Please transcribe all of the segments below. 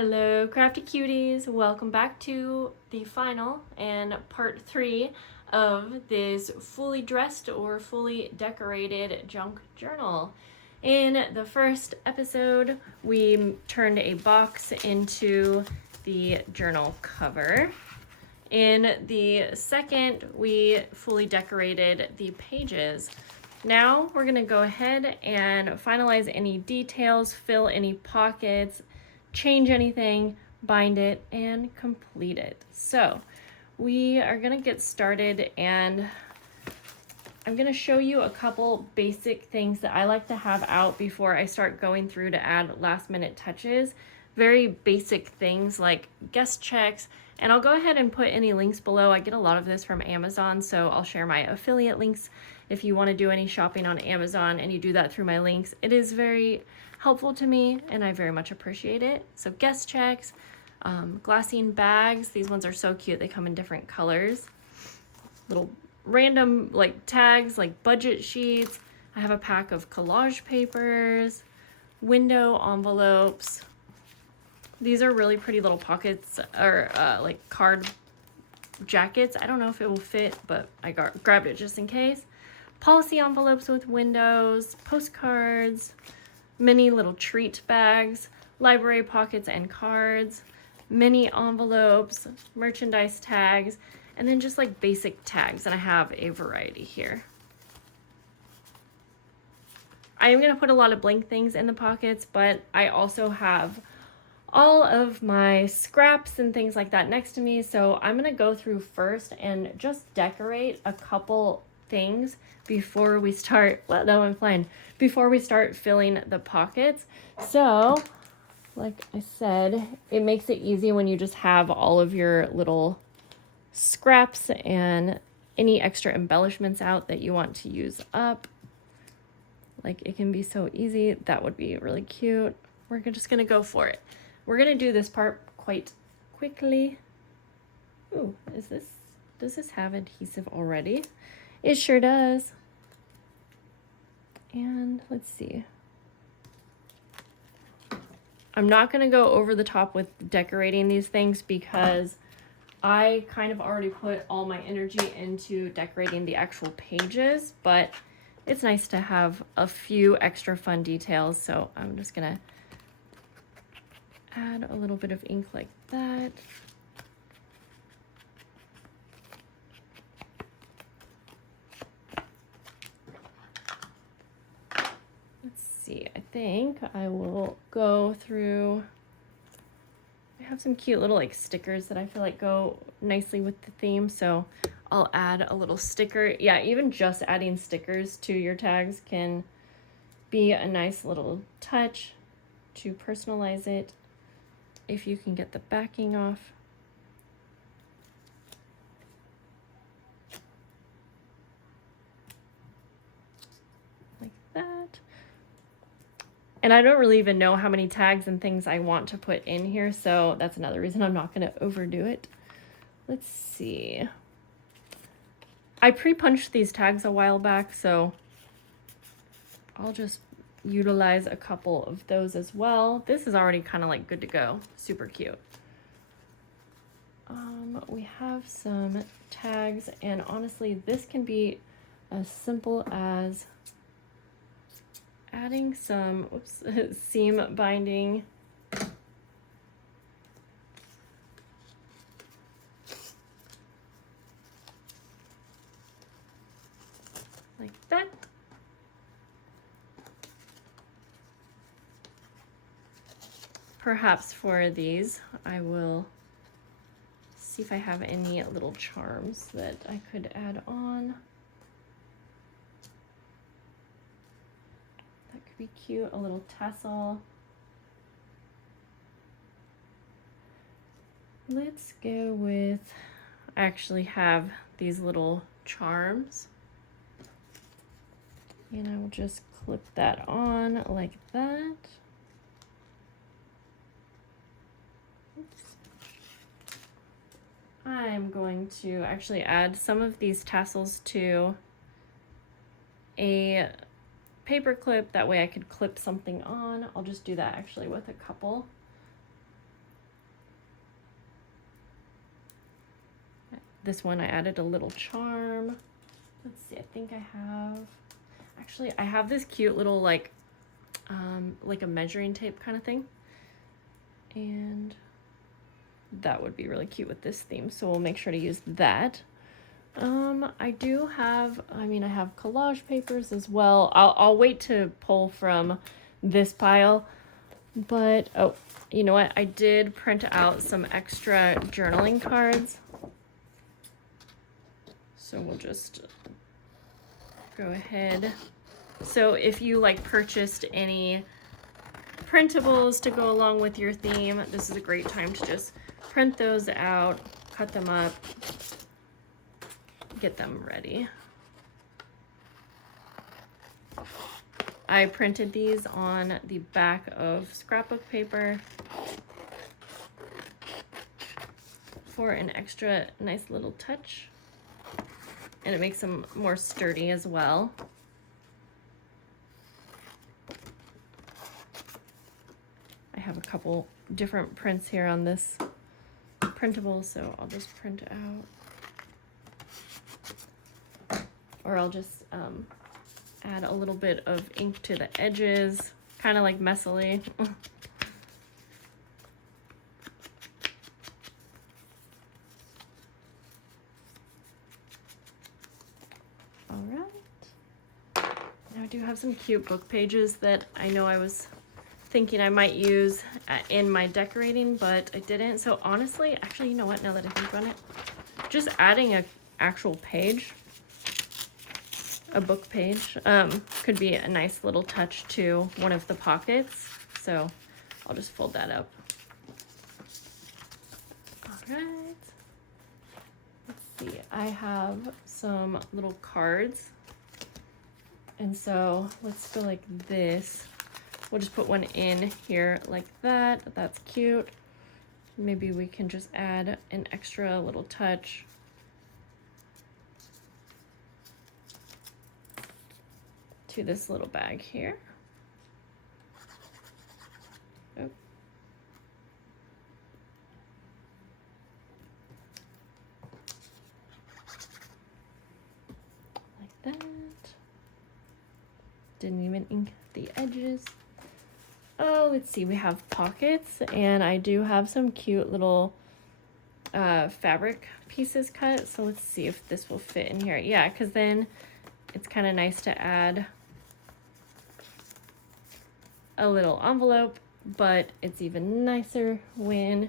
Hello, crafty cuties. Welcome back to the final and part 3 of this fully dressed or fully decorated junk journal. In the first episode, we turned a box into the journal cover. In the second, we fully decorated the pages. Now we're gonna go ahead and finalize any details, fill any pockets, change anything, bind it, and complete it. So we are gonna get started, and I'm gonna show you a couple basic things that I like to have out before I start going through to add last minute touches. Very basic things like guest checks, and I'll go ahead and put any links below. I get a lot of this from Amazon, so I'll share my affiliate links if you want to do any shopping on Amazon and you do that through my links. It is very helpful to me and I very much appreciate it. So guest checks, glassine bags. These ones are so cute. They come in different colors. Little random like tags, like budget sheets. I have a pack of collage papers, window envelopes. These are really pretty little pockets or like card jackets. I don't know if it will fit, but I grabbed it just in case. Policy envelopes with windows, postcards, mini little treat bags, library pockets and cards, mini envelopes, merchandise tags, and then just like basic tags. And I have a variety here. I am going to put a lot of blank things in the pockets, but I also have all of my scraps and things like that next to me. So I'm going to go through first and just decorate a couple things before we start. Well, no, I'm fine. Before we start filling the pockets. So, like I said, it makes it easy when you just have all of your little scraps and any extra embellishments out that you want to use up. Like, it can be so easy. That would be really cute. We're just gonna go for it. We're gonna do this part quite quickly. Ooh, does this have adhesive already? It sure does. And let's see. I'm not gonna go over the top with decorating these things because I kind of already put all my energy into decorating the actual pages, but it's nice to have a few extra fun details. So I'm just gonna add a little bit of ink like that. Let's see, I think I will go through. I have some cute little like stickers that I feel like go nicely with the theme, so I'll add a little sticker. Yeah, even just adding stickers to your tags can be a nice little touch to personalize it if you can get the backing off. Like that. And I don't really even know how many tags and things I want to put in here, so that's another reason I'm not going to overdo it. Let's see. I pre-punched these tags a while back, so I'll just utilize a couple of those as well. This is already kind of like good to go. Super cute. We have some tags, and honestly, this can be as simple as adding some seam binding. Like that. Perhaps for these, I will see if I have any little charms that I could add on. That could be cute, a little tassel. Let's go with, I actually have these little charms. And I will just clip that on like that. I'm going to actually add some of these tassels to a paper clip. That way I could clip something on. I'll just do that actually with a couple. this one I added a little charm. Let's see, I think I have, actually I have this cute little like a measuring tape kind of thing. And that would be really cute with this theme, so we'll make sure to use that. I do have, I have collage papers as well. I'll wait to pull from this pile, but oh, you know what? I did print out some extra journaling cards. So we'll just go ahead. So if you like purchased any printables to go along with your theme, this is a great time to just print those out, cut them up, get them ready. I printed these on the back of scrapbook paper for an extra nice little touch, and it makes them more sturdy as well. I have a couple different prints here on this printable, so I'll just print out, or I'll just add a little bit of ink to the edges, kind of like messily. All right. Now I do have some cute book pages that I know I was thinking I might use in my decorating, but I didn't. So honestly, actually, you know what, now that I think about it, just adding an actual page, a book page, could be a nice little touch to one of the pockets. So I'll just fold that up. All right. Let's see, I have some little cards. And so let's go like this. We'll just put one in here like that. That's cute. Maybe we can just add an extra little touch. To this little bag here. Oh. Like that. Didn't even ink the edges. Oh, let's see, we have pockets, and I do have some cute little fabric pieces cut. So let's see if this will fit in here. Yeah, because then it's kind of nice to add a little envelope, but it's even nicer when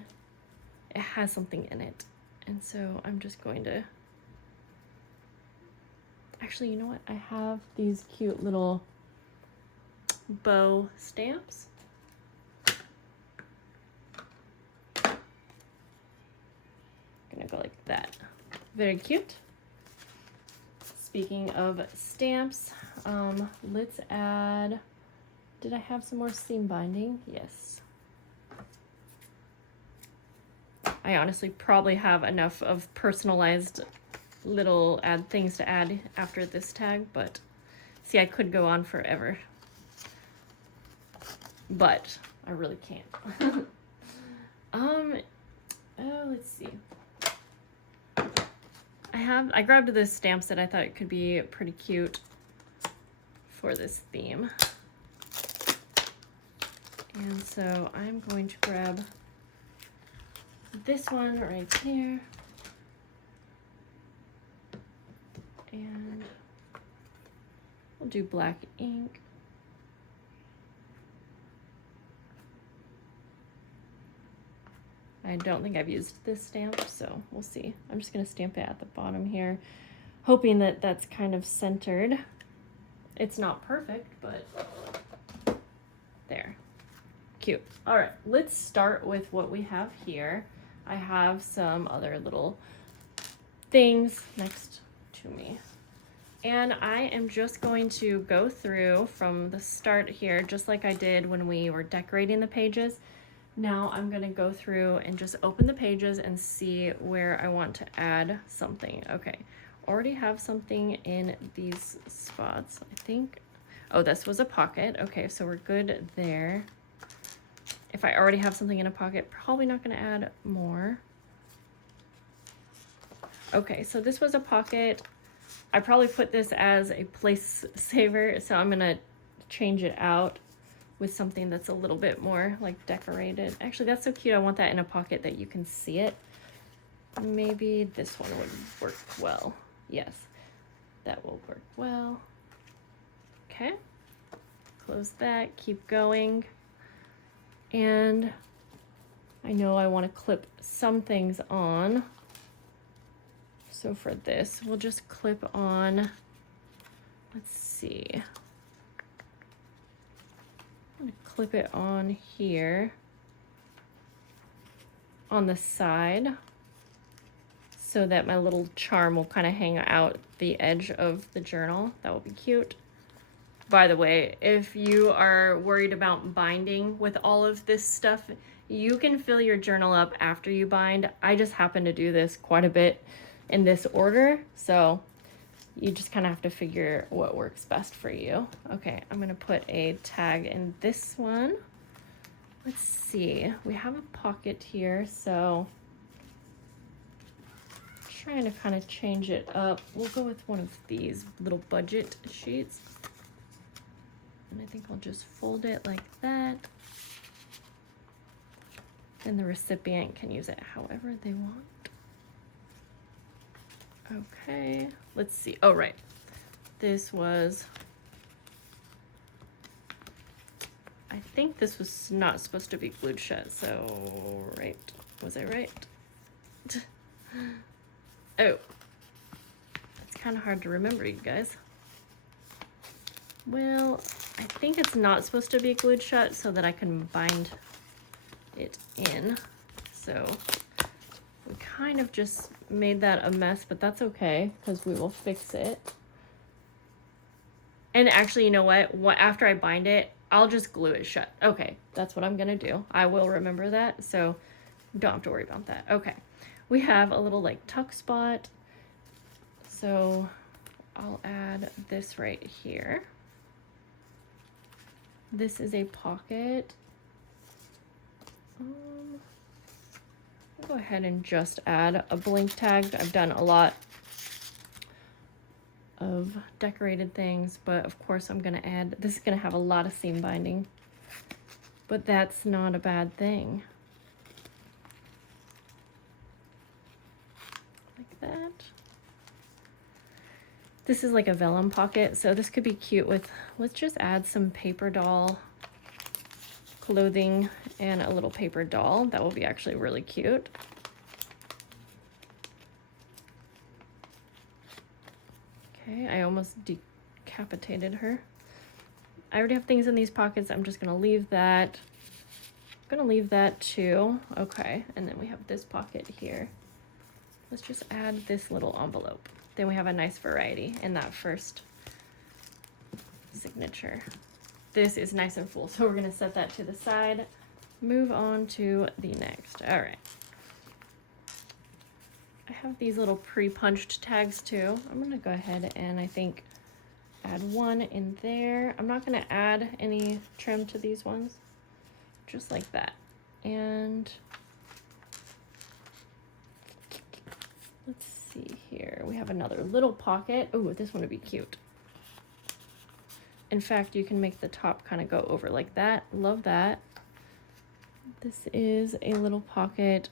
it has something in it. And so I'm just going to, actually, you know what? I have these cute little bow stamps. Gonna go like that. Very cute. Speaking of stamps, let's add, did I have some more seam binding? Yes. I honestly probably have enough of personalized little things to add after this tag, but see, I could go on forever, but I really can't. Oh, let's see. I grabbed this stamp set. I thought it could be pretty cute for this theme. And so I'm going to grab this one right here. And we'll do black ink. I don't think I've used this stamp, so we'll see. I'm just going to stamp it at the bottom here, hoping that that's kind of centered. It's not perfect, but there. Cute. All right, let's start with what we have here. I have some other little things next to me. And I am just going to go through from the start here, just like I did when we were decorating the pages. Now I'm going to go through and just open the pages and see where I want to add something. Okay, already have something in these spots, I think. Oh, this was a pocket. Okay, so we're good there. If I already have something in a pocket, probably not going to add more. Okay, so this was a pocket. I probably put this as a place saver, so I'm gonna change it out with something that's a little bit more like decorated. Actually, that's so cute. I want that in a pocket that you can see it. Maybe this one would work well. Yes, that will work well. Okay, close that, keep going. And I know I want to clip some things on. So for this, we'll just clip on, let's see. I'm gonna clip it on here on the side so that my little charm will kind of hang out the edge of the journal. That will be cute. By the way, if you are worried about binding with all of this stuff, you can fill your journal up after you bind. I just happen to do this quite a bit in this order, so you just kind of have to figure what works best for you. Okay, I'm gonna put a tag in this one. Let's see, we have a pocket here, so trying to kind of change it up. We'll go with one of these little budget sheets. And I think I'll just fold it like that. And the recipient can use it however they want. Okay, let's see. Oh, right. This was, I think this was not supposed to be glued shut, so, right. Was I right? Oh, it's kind of hard to remember, you guys. Well, I think it's not supposed to be glued shut so that I can bind it in. So we kind of just made that a mess, but that's okay because we will fix it. And actually, you know what? After I bind it, I'll just glue it shut. Okay, that's what I'm gonna do. I will remember that, so don't have to worry about that. Okay, we have a little like tuck spot. So I'll add this right here. This is a pocket. I'll go ahead and just add a blank tag. I've done a lot of decorated things, but of course I'm gonna add, this is gonna have a lot of seam binding, but that's not a bad thing. Like that. This is like a vellum pocket, so this could be cute with, let's just add some paper doll clothing and a little paper doll. That will be actually really cute. Okay, I almost decapitated her. I already have things in these pockets. I'm just gonna leave that. I'm gonna leave that too. Okay, and then we have this pocket here. Let's just add this little envelope. Then we have a nice variety in that first signature. This is nice and full, so we're gonna set that to the side. Move on to the next. All right. I have these little pre-punched tags too. I'm gonna go ahead and I think add one in there. I'm not gonna add any trim to these ones, just like that. And let's see here. We have another little pocket. Oh, this one would be cute. In fact, you can make the top kind of go over like that. Love that. This is a little pocket.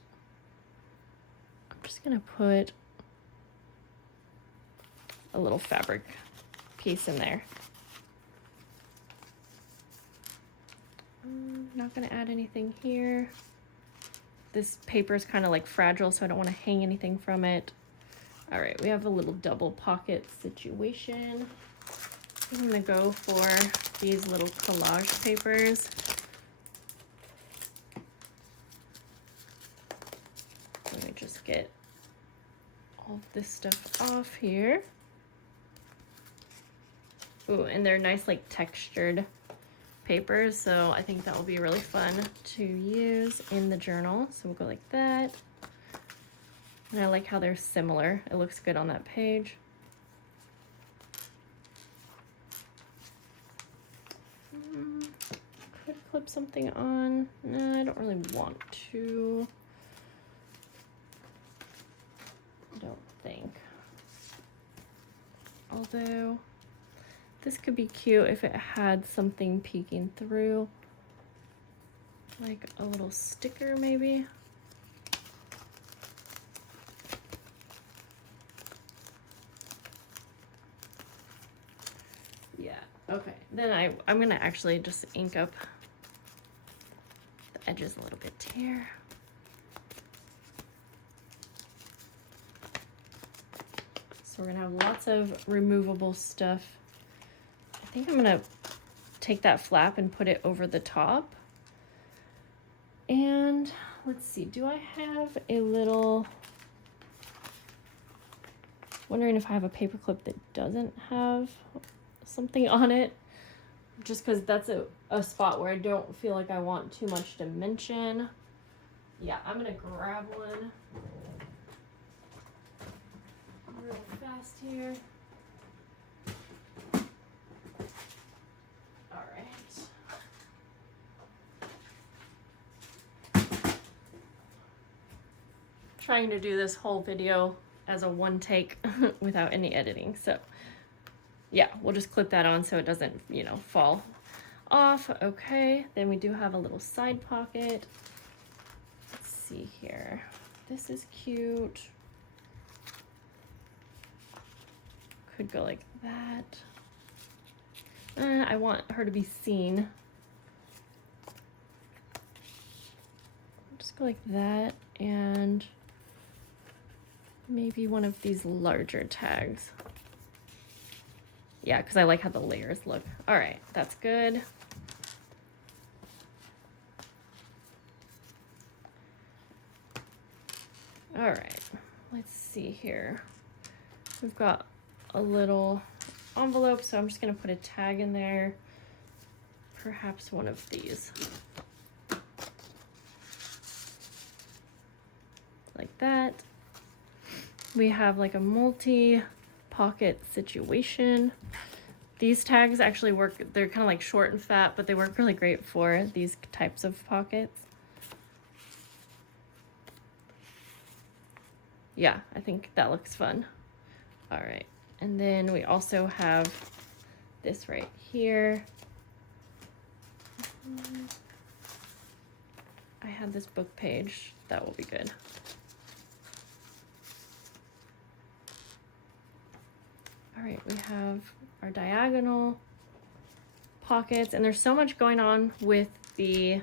I'm just gonna put a little fabric piece in there. I'm not gonna add anything here. This paper is kind of like fragile, so I don't want to hang anything from it. All right, we have a little double pocket situation. I'm gonna go for these little collage papers. Let me just get all of this stuff off here. Ooh, and they're nice like textured papers, so I think that will be really fun to use in the journal. So we'll go like that. And I like how they're similar. It looks good on that page. Could clip something on. No, I don't really want to. think. Although this could be cute if it had something peeking through, like a little sticker maybe. Yeah, okay. Then I'm gonna actually just ink up the edges a little bit here. So we're gonna have lots of removable stuff. I think I'm gonna take that flap and put it over the top. And let's see, do I have a little, wondering if I have a paper clip that doesn't have something on it, just because that's a spot where I don't feel like I want too much dimension. Yeah, I'm gonna grab one real fast here. All right. Trying to do this whole video as a one take without any editing. So yeah, we'll just clip that on so it doesn't, you know, fall off. Okay, then we do have a little side pocket. Let's see here. This is cute. Could go like that. I want her to be seen. Just go like that, and maybe one of these larger tags. Yeah, because I like how the layers look. All right, that's good. All right, let's see here. We've got a little envelope, so I'm just gonna put a tag in there. Perhaps one of these. Like that. We have like a multi-pocket situation. These tags actually work, they're kind of like short and fat, but they work really great for these types of pockets. Yeah, I think that looks fun. All right, and then we also have this right here. I had this book page, that will be good. All right, we have our diagonal pockets, and there's so much going on with the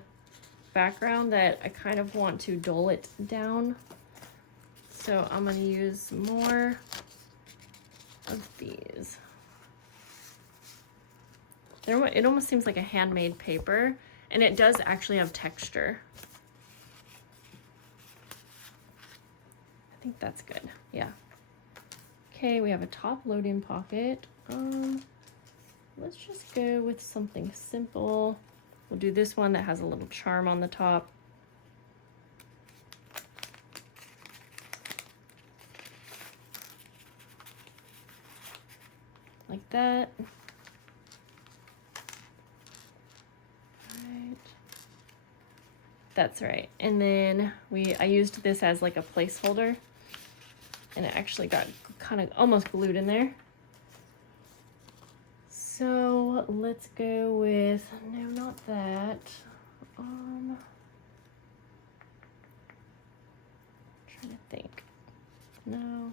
background that I kind of want to dull it down. So I'm gonna use more of these. It almost seems like a handmade paper, and it does actually have texture. I think that's good, yeah. Okay, we have a top loading pocket. Let's just go with something simple. We'll do this one that has a little charm on the top. Like that. Right. That's right. And then I used this as like a placeholder, and it actually got kind of almost glued in there. So let's go with, no, not that. Trying to think. No,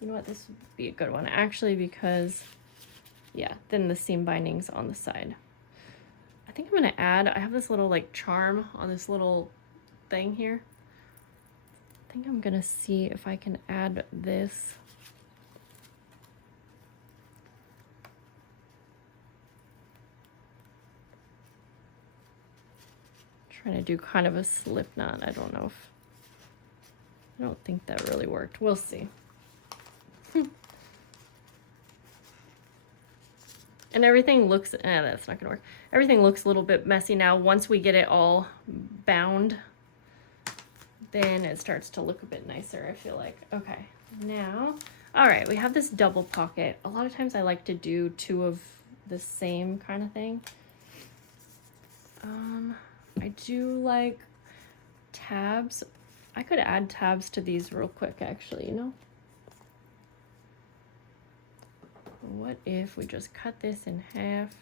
you know what, this would be a good one actually, because yeah, then the seam binding's on the side. I think I'm gonna add, I have this little like charm on this little thing here. I think I'm gonna see if I can add this. Trying to do kind of a slip knot. I don't think that really worked. We'll see. And everything looks, that's not gonna work. Everything looks a little bit messy now. Once we get it all bound, then it starts to look a bit nicer, I feel like. Okay, now, all right, we have this double pocket. A lot of times I like to do two of the same kind of thing. I do like tabs. I could add tabs to these real quick, actually, you know? what if we just cut this in half?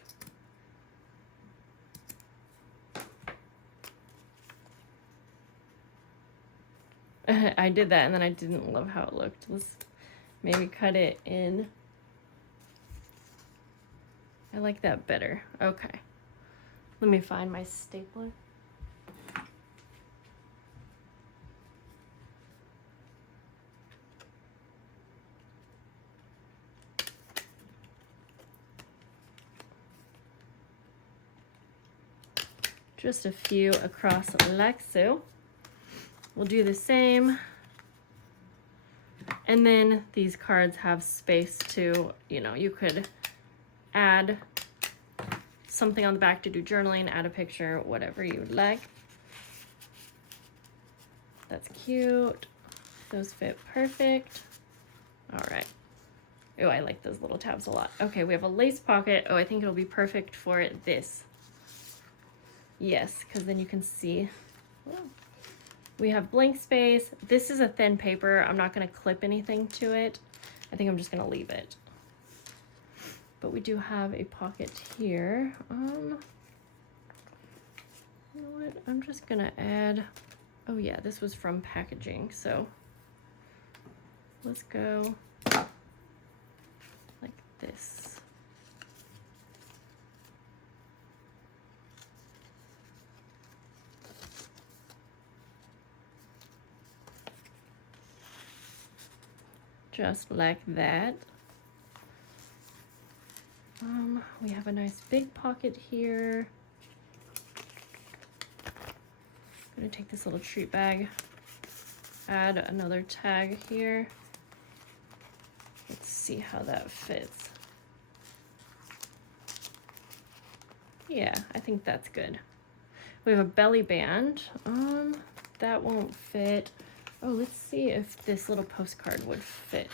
I did that and then I didn't love how it looked. Let's maybe cut it in. I like that better. Okay. Let me find my stapler. Just a few across like so. We'll do the same. And then these cards have space to, you know, you could add something on the back to do journaling, add a picture, whatever you would like. That's cute. Those fit perfect. All right. Oh, I like those little tabs a lot. Okay, we have a lace pocket. Oh, I think it'll be perfect for this. Yes, because then you can see. Oh. We have blank space. This is a thin paper. I'm not going to clip anything to it. I think I'm just going to leave it. But we do have a pocket here. You know what? I'm just going to add, oh yeah, this was from packaging. So let's go like this. Just like that. We have a nice big pocket here. I'm gonna take this little treat bag, add another tag here. Let's see how that fits. Yeah, I think that's good. We have a belly band. That won't fit. Oh, let's see if this little postcard would fit.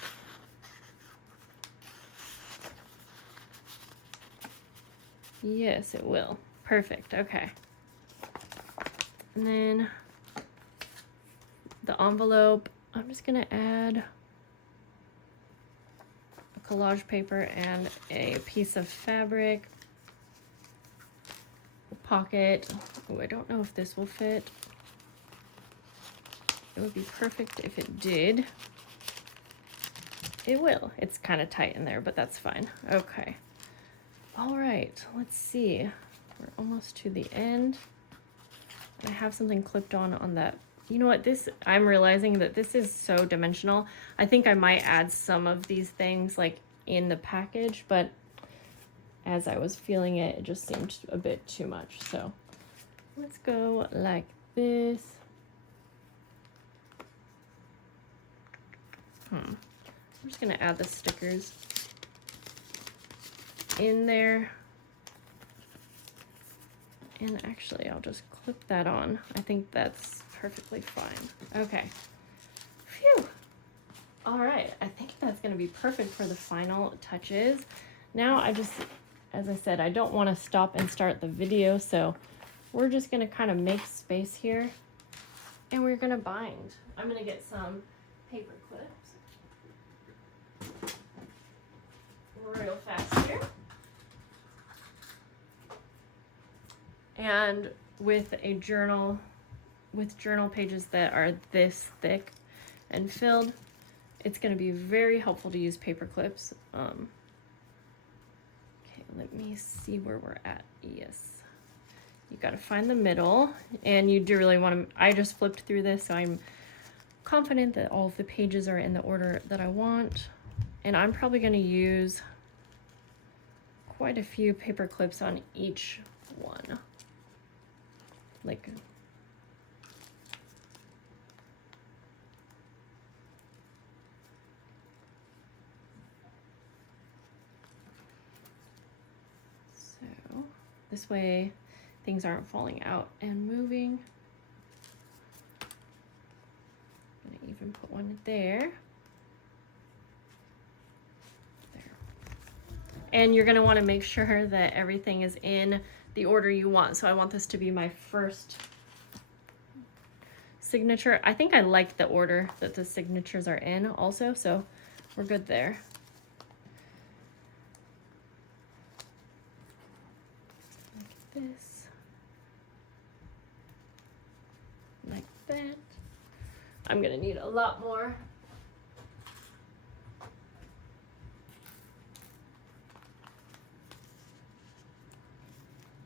Yes, it will. Perfect, okay. And then the envelope, I'm just gonna add a collage paper and a piece of fabric. A pocket. Oh, I don't know if this will fit. It would be perfect if it did. It will. It's kind of tight in there, but that's fine. Okay. All right, let's see. We're almost to the end. I have something clipped on that. You know what, I'm realizing that this is so dimensional. I think I might add some of these things like in the package, but as I was feeling it, it just seemed a bit too much. So let's go like this. I'm just gonna add the stickers in there. And actually, I'll just clip that on. I think that's perfectly fine. Okay. Phew. All right, I think that's gonna be perfect for the final touches. Now I just, as I said, I don't wanna stop and start the video, so we're just gonna kind of make space here and we're gonna bind. I'm gonna get some paper clips. Real fast here. And with a journal, with journal pages that are this thick and filled, it's going to be very helpful to use paper clips. Okay, let me see where we're at. Yes. You got to find the middle, and you do really want to, I just flipped through this, so I'm confident that all of the pages are in the order that I want. And I'm probably going to use quite a few paper clips on each one. Like, so this way things aren't falling out and moving. I'm gonna even put one there. And you're gonna wanna make sure that everything is in the order you want. So I want this to be my first signature. I think I like the order that the signatures are in also, so we're good there. that. I'm gonna need a lot more.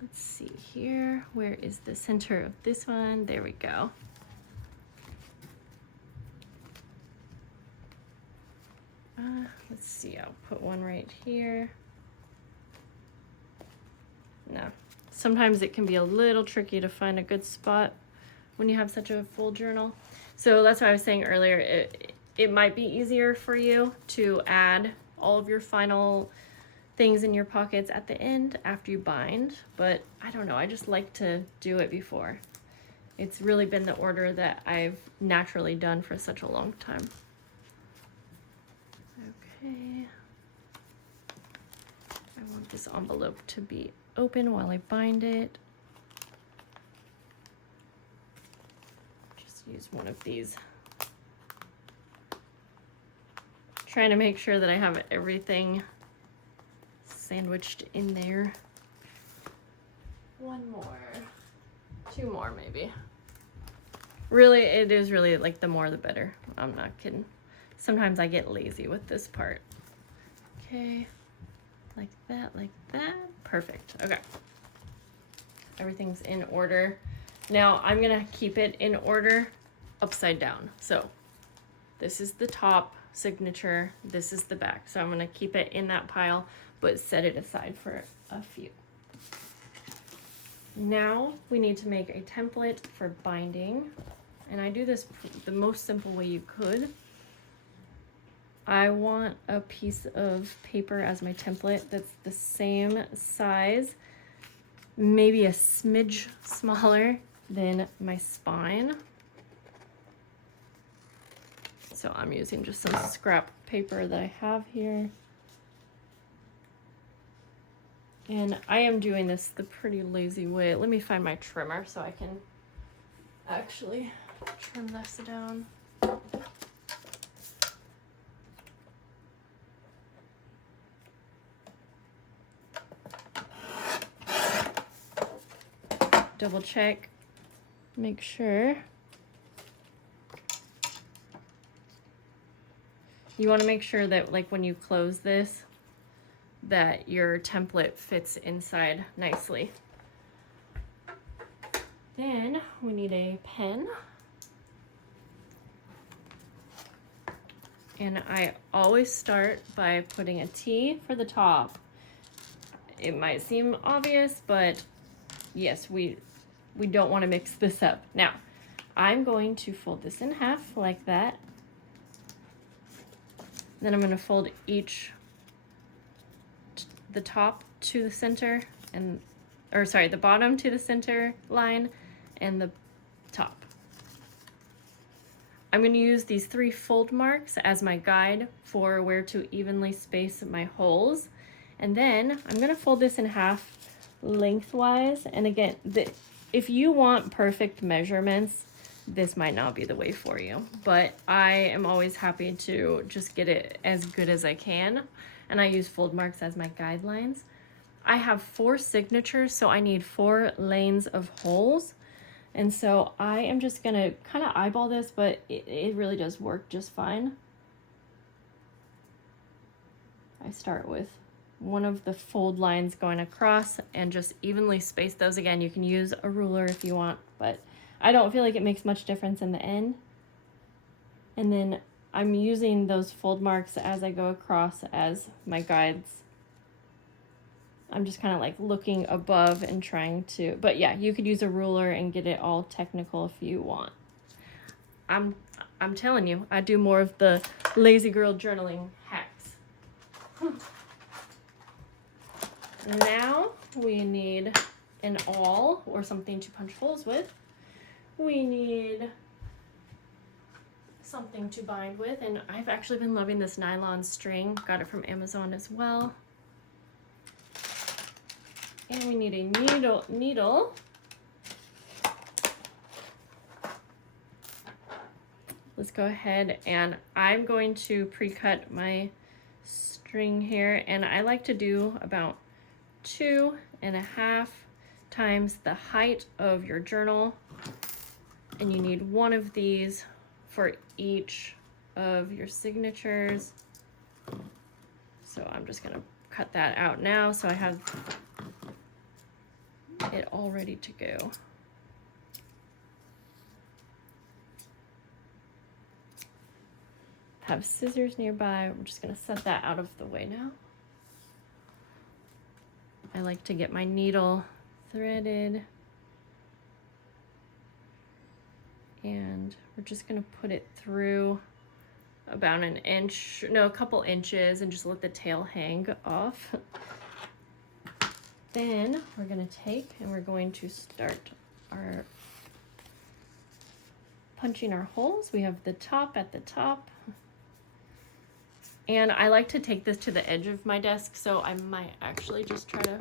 Let's see here. Where is the center of this one? There we go. Let's see, I'll put one right here. No, sometimes it can be a little tricky to find a good spot when you have such a full journal. So that's why I was saying earlier, it might be easier for you to add all of your final things in your pockets at the end after you bind, but I don't know, I just like to do it before. It's really been the order that I've naturally done for such a long time. Okay. I want this envelope to be open while I bind it. Just use one of these. Trying to make sure that I have everything sandwiched in there. One more, two more maybe. Really, it is really like the more the better. I'm not kidding. Sometimes I get lazy with this part. Okay, like that, perfect. Okay, everything's in order. Now I'm gonna keep it in order upside down. So this is the top signature, this is the back. So I'm gonna keep it in that pile, but set it aside for a few. Now we need to make a template for binding, and I do this the most simple way you could. I want a piece of paper as my template that's the same size, maybe a smidge smaller than my spine. So I'm using just some scrap paper that I have here. And I am doing this the pretty lazy way. Let me find my trimmer so I can actually trim this down. Double check, make sure. You want to make sure that like when you close this, that your template fits inside nicely. Then we need a pen. And I always start by putting a T for the top. It might seem obvious, but yes, we don't want to mix this up. Now, I'm going to fold this in half like that. Then I'm going to fold the top to the center and, or sorry, the bottom to the center line and the top. I'm going to use these 3 fold marks as my guide for where to evenly space my holes. And then I'm going to fold this in half lengthwise. And again, if you want perfect measurements, this might not be the way for you, but I am always happy to just get it as good as I can. And I use fold marks as my guidelines. I have 4 signatures, so I need 4 lanes of holes. And so I am just gonna kind of eyeball this, but it really does work just fine. I start with one of the fold lines going across and just evenly space those. Again, you can use a ruler if you want, but I don't feel like it makes much difference in the end. And then I'm using those fold marks as I go across as my guides. I'm just kind of like looking above and trying to, but yeah, you could use a ruler and get it all technical if you want. I'm telling you, I do more of the lazy girl journaling hacks. Now we need an awl or something to punch holes with. We need something to bind with, and I've actually been loving this nylon string. Got it from Amazon as well. And we need a needle. Let's go ahead, and I'm going to pre-cut my string here, and I like to do about 2.5 times the height of your journal. And you need one of these for each of your signatures. So I'm just gonna cut that out now so I have it all ready to go. Have scissors nearby. We're just gonna set that out of the way now. I like to get my needle threaded. And we're just gonna put it through about an inch, no, a couple inches, and just let the tail hang off. Then we're gonna take and we're going to start our punching our holes. We have the top at the top. And I like to take this to the edge of my desk, so I might actually just try to,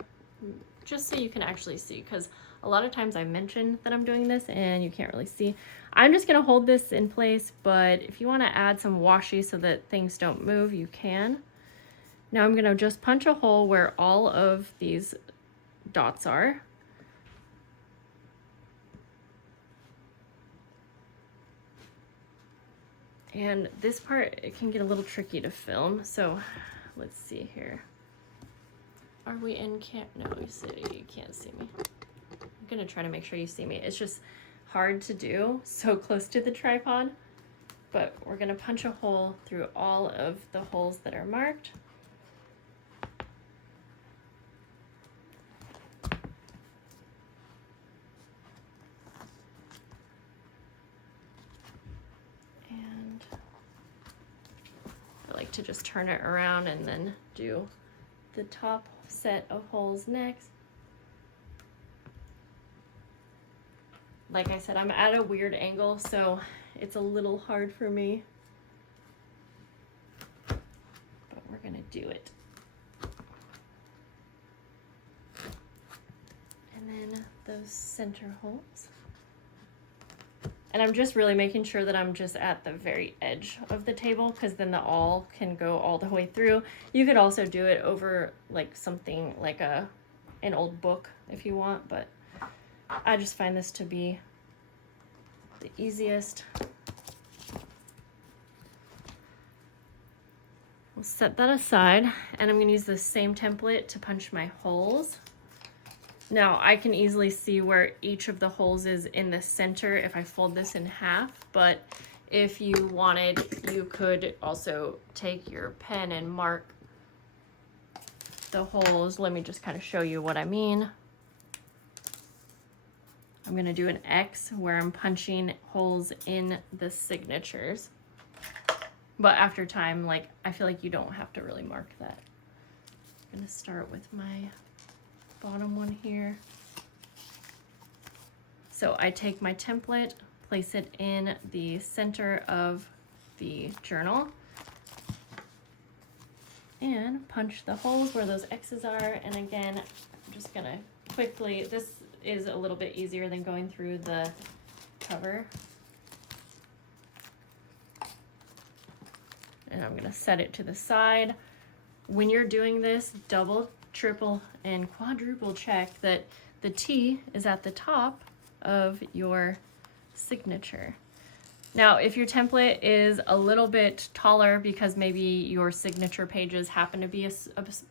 just so you can actually see, because a lot of times I mention that I'm doing this and you can't really see. I'm just gonna hold this in place, but if you wanna add some washi so that things don't move, you can. Now I'm gonna just punch a hole where all of these dots are. And this part, it can get a little tricky to film, so let's see here. Are we in camp? No, you can't see me. I'm gonna try to make sure you see me. It's just hard to do so close to the tripod, but we're gonna punch a hole through all of the holes that are marked. And I like to just turn it around and then do the top set of holes next. Like I said, I'm at a weird angle, so it's a little hard for me, but we're gonna do it. And then those center holes. And I'm just really making sure that I'm just at the very edge of the table, because then the awl can go all the way through. You could also do it over like something like an old book if you want, but I just find this to be the easiest. We'll set that aside, and I'm gonna use the same template to punch my holes. Now I can easily see where each of the holes is in the center if I fold this in half, but if you wanted, you could also take your pen and mark the holes. Let me just kind of show you what I mean. I'm gonna do an X where I'm punching holes in the signatures. But after time, like, I feel like you don't have to really mark that. I'm gonna start with my bottom one here. So I take my template, place it in the center of the journal, and punch the holes where those X's are. And again, I'm just gonna quickly, this is a little bit easier than going through the cover. And I'm gonna set it to the side. When you're doing this, double, triple, and quadruple check that the T is at the top of your signature. Now, if your template is a little bit taller because maybe your signature pages happen to be a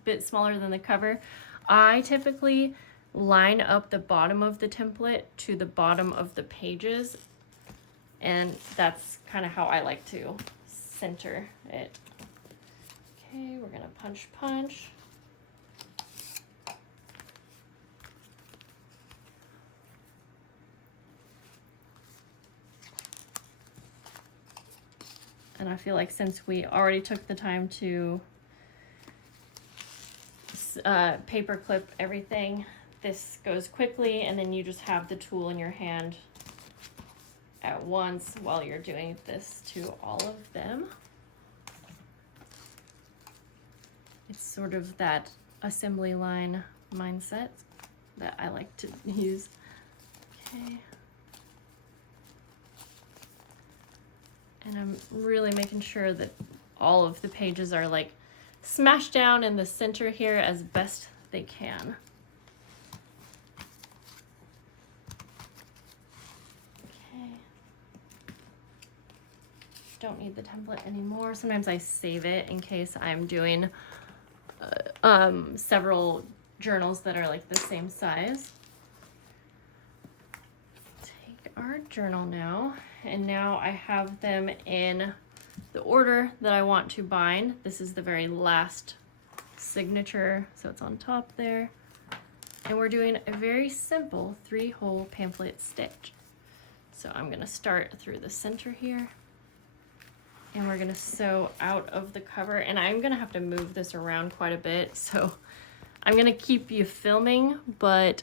bit smaller than the cover, I typically line up the bottom of the template to the bottom of the pages, and that's kind of how I like to center it. Okay, we're gonna punch. And I feel like since we already took the time to paper clip everything, this goes quickly, and then you just have the tool in your hand at once while you're doing this to all of them. It's sort of that assembly line mindset that I like to use. Okay. And I'm really making sure that all of the pages are like smashed down in the center here as best they can. Okay. don't need the template anymore. Sometimes I save it in case I'm doing several journals that are like the same size. Take our journal now, and now I have them in the order that I want to bind. This is the very last signature, so it's on top there. And we're doing a very simple 3-hole pamphlet stitch. So I'm gonna start through the center here, and we're gonna sew out of the cover, and I'm gonna have to move this around quite a bit, so I'm gonna keep you filming, but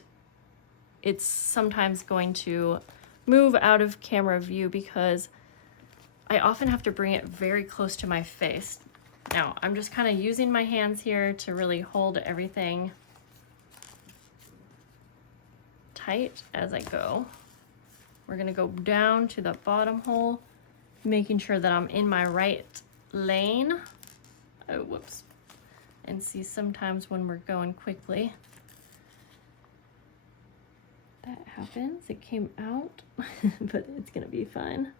it's sometimes going to move out of camera view because I often have to bring it very close to my face. Now, I'm just kind of using my hands here to really hold everything tight as I go. We're gonna go down to the bottom hole, making sure that I'm in my right lane. Oh, whoops. And see, sometimes when we're going quickly, that happens. It came out, but it's gonna be fine.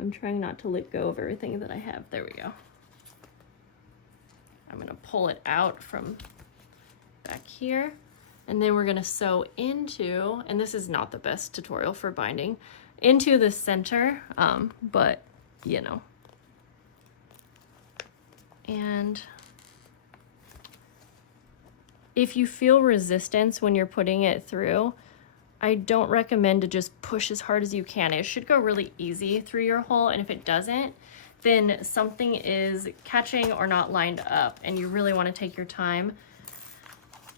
I'm trying not to let go of everything that I have. There we go. I'm gonna pull it out from back here, and then we're gonna sew into, and this is not the best tutorial for binding, into the center, but you know. And if you feel resistance when you're putting it through, I don't recommend to just push as hard as you can. It should go really easy through your hole, and if it doesn't, then something is catching or not lined up, and you really want to take your time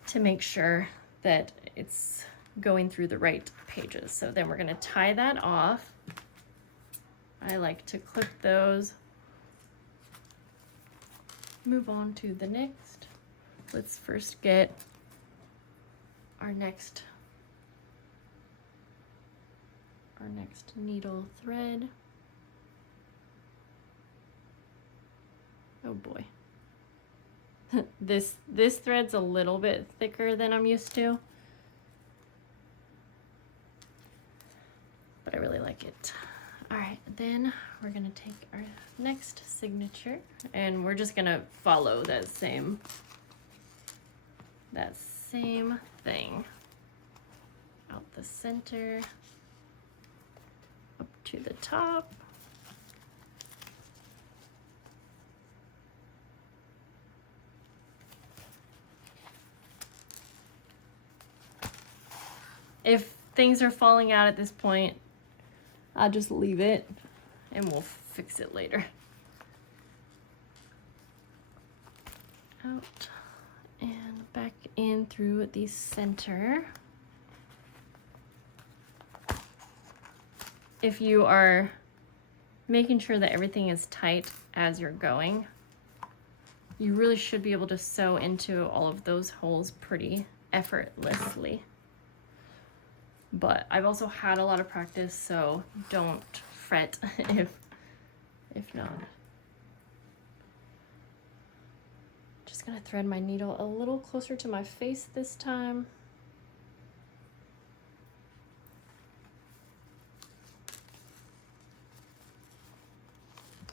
to make sure that it's going through the right pages. So then we're going to tie that off. I like to clip those. Move on to the next. Let's first get our next needle thread. Oh boy. This thread's a little bit thicker than I'm used to, but I really like it. All right, then we're gonna take our next signature, and we're just gonna follow that same thing. Out the center, up to the top. If things are falling out at this point, I'll just leave it and we'll fix it later. Out and back in through the center. If you are making sure that everything is tight as you're going, you really should be able to sew into all of those holes pretty effortlessly. But I've also had a lot of practice, so don't fret if not. Just gonna thread my needle a little closer to my face this time.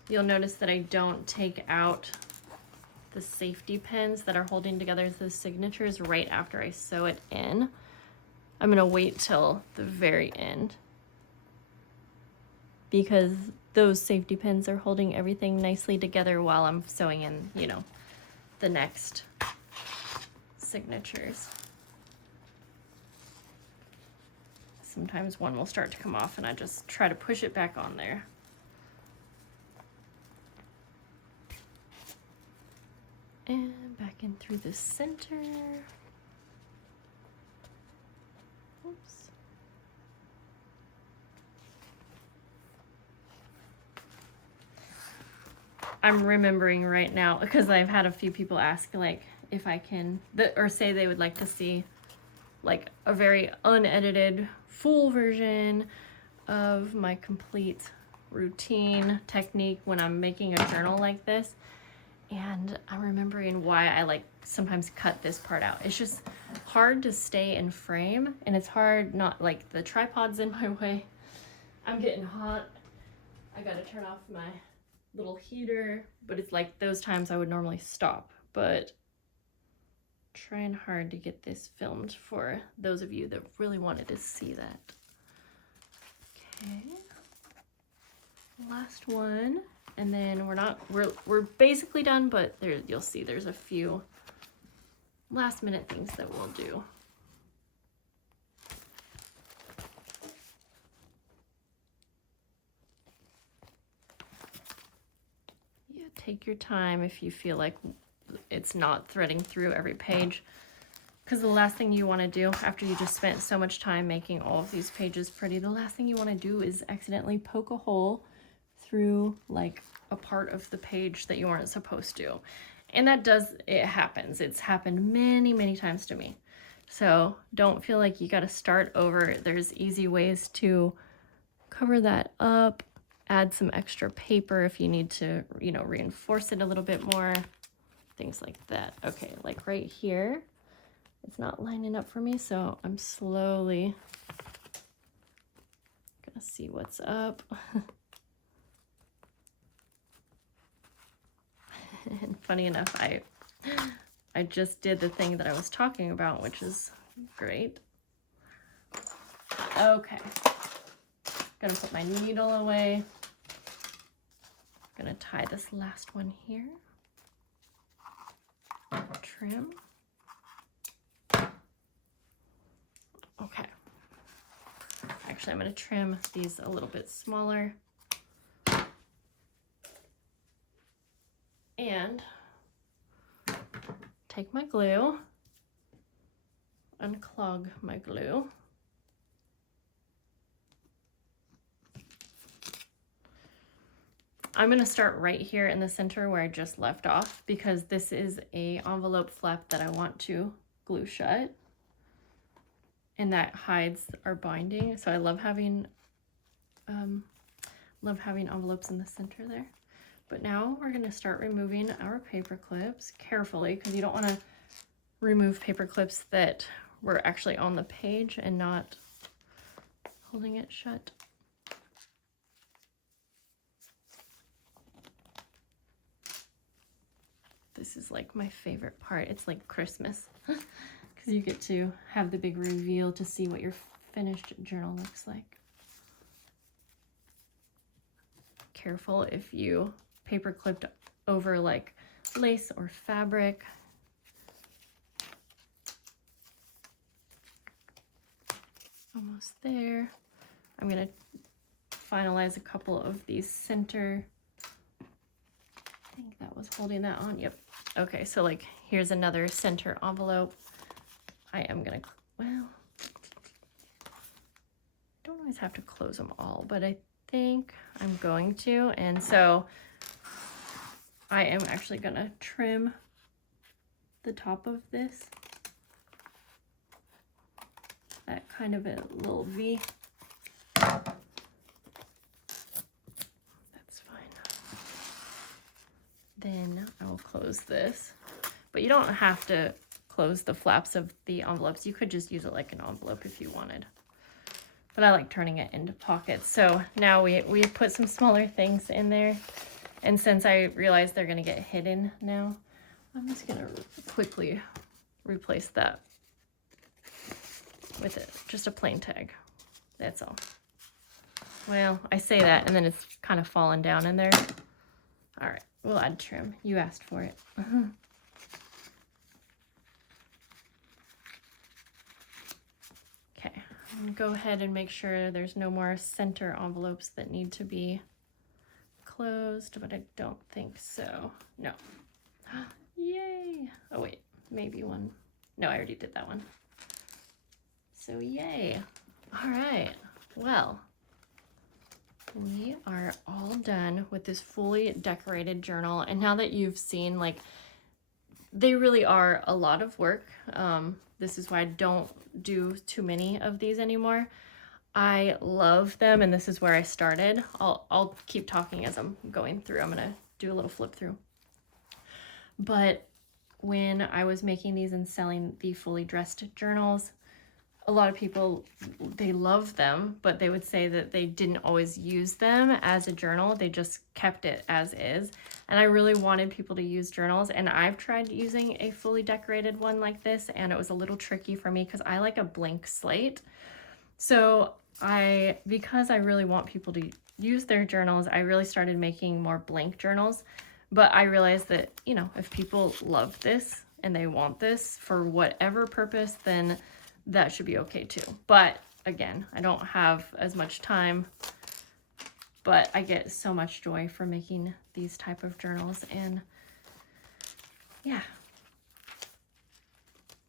You'll notice that I don't take out the safety pins that are holding together the signatures right after I sew it in. I'm gonna wait till the very end because those safety pins are holding everything nicely together while I'm sewing in, you know, the next signatures. Sometimes one will start to come off and I just try to push it back on there. And back in through the center. Oops. I'm remembering right now because I've had a few people ask like if I can, or say they would like to see like a very unedited full version of my complete routine technique when I'm making a journal like this. And I'm remembering why I like sometimes cut this part out. It's just hard to stay in frame, and it's hard not, like, the tripod's in my way. I'm getting hot. I gotta turn off my little heater, but it's like those times I would normally stop, but trying hard to get this filmed for those of you that really wanted to see that. Okay, last one, and then we're basically done, but there you'll see there's a few last minute things that we'll do. Yeah, take your time if you feel like it's not threading through every page, because the last thing you want to do after you just spent so much time making all of these pages pretty, the last thing you want to do is accidentally poke a hole through like a part of the page that you weren't supposed to. And it happens. It's happened many, many times to me. So don't feel like you got to start over. There's easy ways to cover that up, add some extra paper if you need to, you know, reinforce it a little bit more. Things like that. Okay, like right here, it's not lining up for me, so I'm slowly gonna see what's up. And funny enough, I just did the thing that I was talking about, which is great. Okay, gonna put my needle away. Gonna tie this last one here. Trim. Okay. Actually, I'm going to trim these a little bit smaller. And take my glue, unclog my glue. I'm going to start right here in the center where I just left off, because this is a envelope flap that I want to glue shut, and that hides our binding. So I love having envelopes in the center there. But now we're going to start removing our paper clips carefully, because you don't want to remove paper clips that were actually on the page and not holding it shut. This is like my favorite part. It's like Christmas, because you get to have the big reveal to see what your finished journal looks like. Careful if you paper clipped over like lace or fabric. Almost there. I'm gonna finalize a couple of these center. I think that was holding that on. Yep. Okay, so like here's another center envelope. I am gonna, well, don't always have to close them all, but I think I'm going to. And so I am actually gonna trim the top of this. That kind of a little V. That's fine. Then I will close this. But you don't have to close the flaps of the envelopes. You could just use it like an envelope if you wanted. But I like turning it into pockets. So now we put some smaller things in there. And since I realized they're gonna get hidden now, I'm just gonna quickly replace that with it, just a plain tag. That's all. Well, I say that and then it's kind of fallen down in there. All right, we'll add trim. You asked for it. Okay, I'm gonna go ahead and make sure there's no more center envelopes that need to be closed, but I don't think so. No. Yay. Oh wait, maybe one. No, I already did that one. So yay. All right, well, we are all done with this fully decorated journal. And now that you've seen, like, they really are a lot of work. This is why I don't do too many of these anymore. I love them, and this is where I started. I'll keep talking as I'm going through. I'm gonna do a little flip through. But when I was making these and selling the fully dressed journals, a lot of people, they love them, but they would say that they didn't always use them as a journal. They just kept it as is. And I really wanted people to use journals, and I've tried using a fully decorated one like this, and it was a little tricky for me because I like a blank slate. So because I really want people to use their journals, I really started making more blank journals. But I realized that, you know, if people love this and they want this for whatever purpose, then that should be okay too. But again, I don't have as much time, but I get so much joy from making these type of journals. And yeah,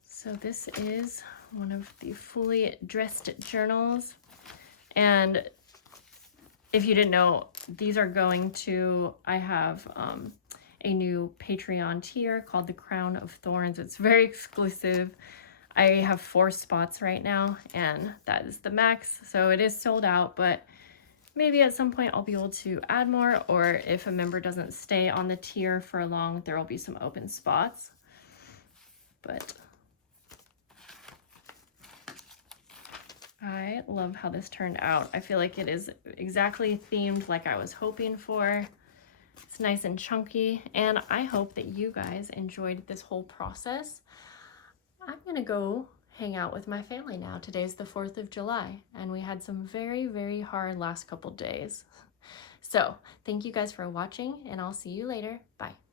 so this is one of the fully dressed journals. And if you didn't know, these are going to, I have a new Patreon tier called the Crown of Thorns. It's very exclusive. I have 4 spots right now, and that is the max. So it is sold out, but maybe at some point I'll be able to add more, or if a member doesn't stay on the tier for long, there will be some open spots. But I love how this turned out. I feel like it is exactly themed like I was hoping for. It's nice and chunky, and I hope that you guys enjoyed this whole process. I'm gonna go hang out with my family now. Today's the 4th of July, and we had some very, very hard last couple days. So thank you guys for watching, and I'll see you later. Bye.